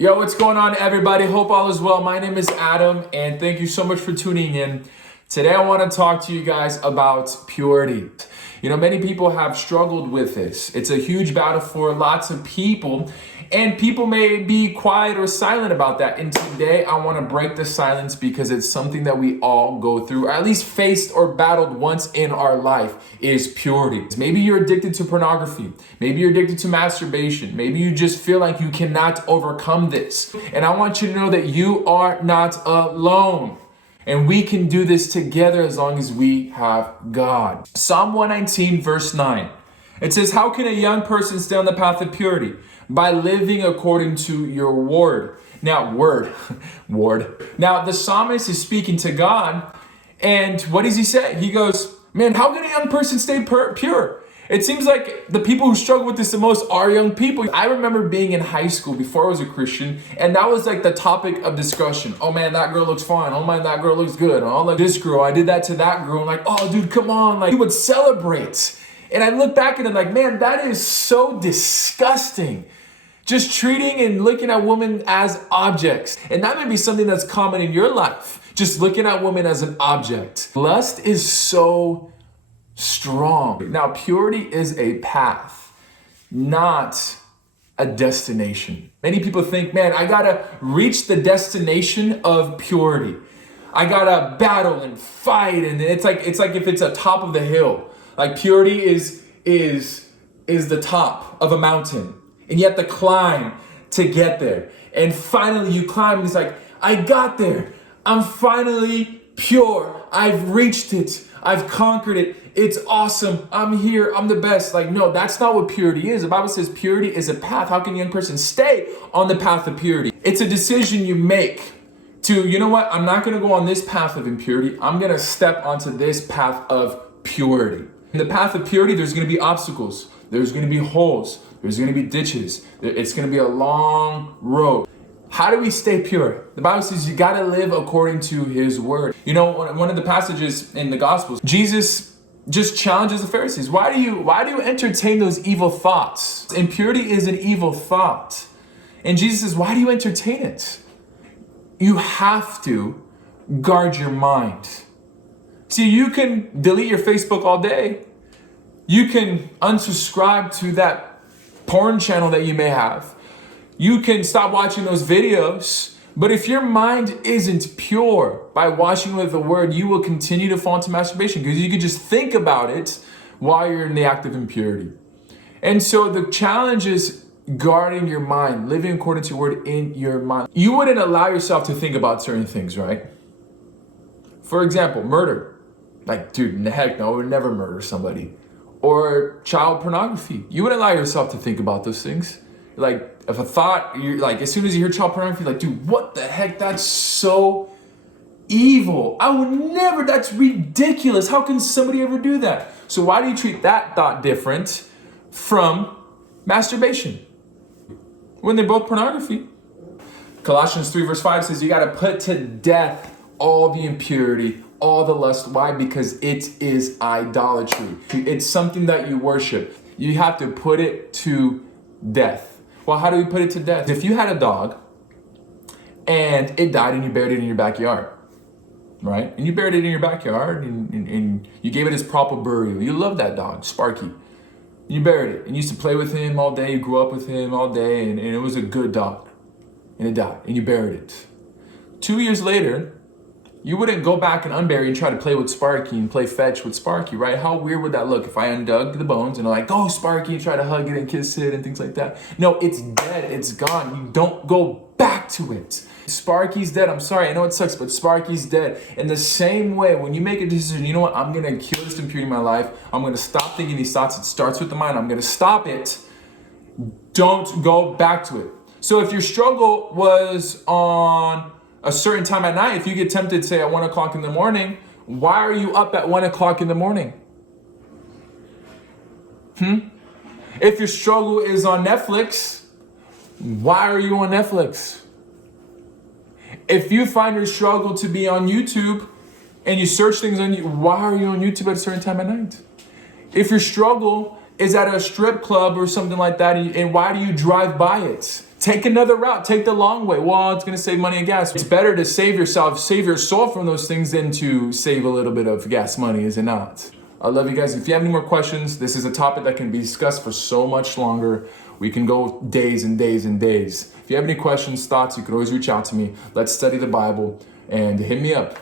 Yo, what's going on, everybody? Hope all is well. My name is Adam, and thank you so much for tuning in. Today, I want to talk to you guys about purity. You know, many people have struggled with this. It's a huge battle for lots of people, and people may be quiet or silent about that. And today, I want to break the silence because it's something that we all go through, or at least faced or battled once in our life, is purity. Maybe you're addicted to pornography. Maybe you're addicted to masturbation. Maybe you just feel like you cannot overcome this. And I want you to know that you are not alone. And we can do this together as long as we have God. Psalm 119, verse 9. It says, "How can a young person stay on the path of purity? By living according to your word." Now, Now, the psalmist is speaking to God. And what does he say? He goes, man, how can a young person stay pure? It seems like the people who struggle with this the most are young people. I remember being in high school before I was a Christian, and that was like the topic of discussion. Oh man, that girl looks fine. Oh man, that girl looks good. Oh, like this girl, I did that to that girl. I'm like, oh dude, come on. Like, we would celebrate. And I look back at it like, man, that is so disgusting. Just treating and looking at women as objects. And that may be something that's common in your life. Just looking at women as an object. Lust is so strong. Now, purity is a path, not a destination. Many people think, man, I gotta reach the destination of purity. I gotta battle and fight, and it's like if it's a top of the hill. Like purity is the top of a mountain, and you have to climb to get there. And finally, you climb, and it's like, I got there. I'm finally pure. I've reached it. I've conquered it. It's awesome. I'm here. I'm the best. Like, no, that's not what purity is. The Bible says purity is a path. How can a young person stay on the path of purity? It's a decision you make to, you know what? I'm not going to go on this path of impurity. I'm going to step onto this path of purity. In the path of purity, there's going to be obstacles. There's going to be holes. There's going to be ditches. It's going to be a long road. How do we stay pure? The Bible says you got to live according to his word. You know, one of the passages in the Gospels, Jesus just challenges the Pharisees. Why do you entertain those evil thoughts? Impurity is an evil thought. And Jesus says, why do you entertain it? You have to guard your mind. See, you can delete your Facebook all day. You can unsubscribe to that porn channel that you may have. You can stop watching those videos, but if your mind isn't pure by washing with the word, you will continue to fall into masturbation because you could just think about it while you're in the act of impurity. And so the challenge is guarding your mind, living according to your word in your mind. You wouldn't allow yourself to think about certain things, right? For example, murder. Like, dude, heck no, I would never murder somebody. Or child pornography. You wouldn't allow yourself to think about those things. Like, if a thought, you're like, as soon as you hear child pornography, you're like, dude, what the heck? That's so evil. I would never, that's ridiculous. How can somebody ever do that? So why do you treat that thought different from masturbation when they're both pornography? Colossians 3 verse 5 says you got to put to death all the impurity, all the lust. Why? Because it is idolatry. It's something that you worship. You have to put it to death. Well, how do we put it to death? If you had a dog and it died and you buried it in your backyard, right? And you buried it in your backyard and you gave it its proper burial. You love that dog, Sparky. You buried it and you used to play with him all day. You grew up with him all day and it was a good dog. And it died and you buried it. 2 years later, you wouldn't go back and unbury and try to play with Sparky and play fetch with Sparky, right? How weird would that look if I undug the bones and I'm like, go Sparky, and try to hug it and kiss it and things like that? No, it's dead, it's gone. You don't go back to it. Sparky's dead. I'm sorry, I know it sucks, but Sparky's dead. In the same way, when you make a decision, you know what? I'm gonna kill this impurity in my life. I'm gonna stop thinking these thoughts. It starts with the mind. I'm gonna stop it. Don't go back to it. So if your struggle was on a certain time at night, if you get tempted, say at 1 o'clock in the morning, why are you up at 1 o'clock in the morning? If your struggle is on Netflix, why are you on Netflix? If you find your struggle to be on YouTube and you search things on YouTube, why are you on YouTube at a certain time at night? If your struggle is at a strip club or something like that, and why do you drive by it? Take another route. Take the long way. Well, it's going to save money and gas. It's better to save yourself, save your soul from those things than to save a little bit of gas money, is it not? I love you guys. If you have any more questions, this is a topic that can be discussed for so much longer. We can go days and days and days. If you have any questions, thoughts, you can always reach out to me. Let's study the Bible and hit me up.